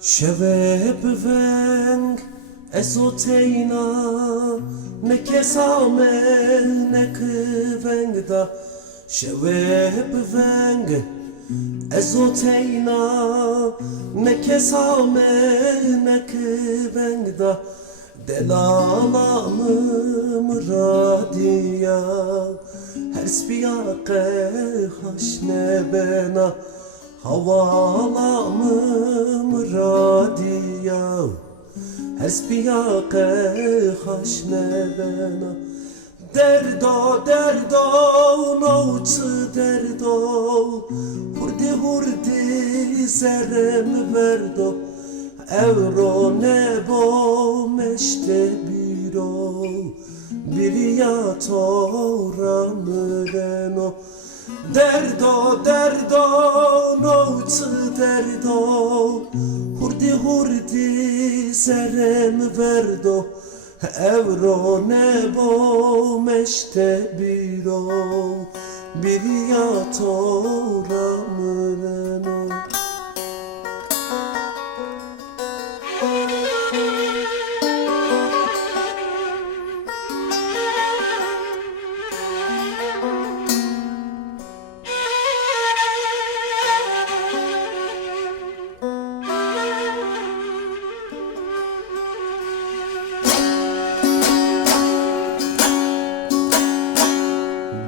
شباب فنگ اسوتینا نکسامه نکفنگ دا شباب فنگ اسوتینا نکسامه نکفنگ دا دلالامı muradiya her spiyaqe haşne bena havalamı muradiya her spiyaqe haşne bena derdo derdo noçı derdo hurdi hurdi serem verdo Evro nebo meşte biro Biriya tora müreno Derdo derdo noçı derdo Hurdi hurdi serem verdo Evro nebo meşte biro Biriya tora müreno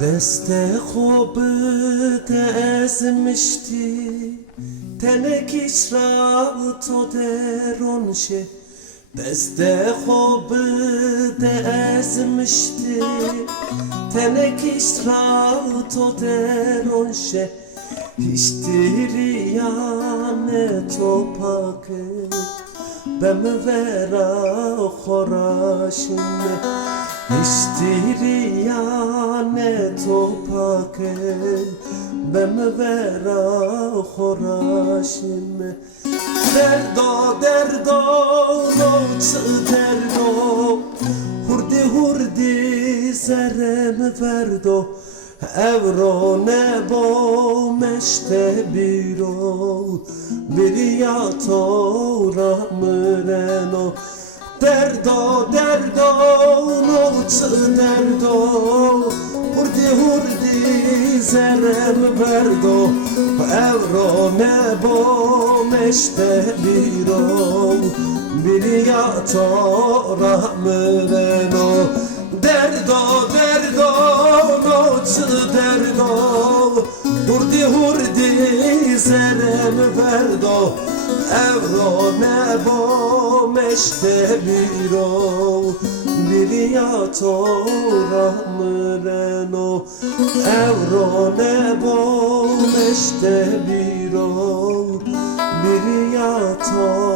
دست خوب ezmişti Tenek işraq to deronşe Deste خوب ezmişti Tenek işraq to deronşe Hiştiriyane topakı Bem vera xoraşine Hiştiriyane topakı Bem vera xoraşine Derdo derdo noçı derdo Hurdi hurdi serem verdo Evro nebo meşte biro Biriya tora müreno Derdo derdo noçı derdo Hurdi hurdi serem verdo Evro nebo meşte biro Biriya tora müreno Derdo derdo noçı derdo Hurdi hurdi serem verdo Evro nebo meşte biro Biriya tora müreno Evro nebo meşte biro Biriya tora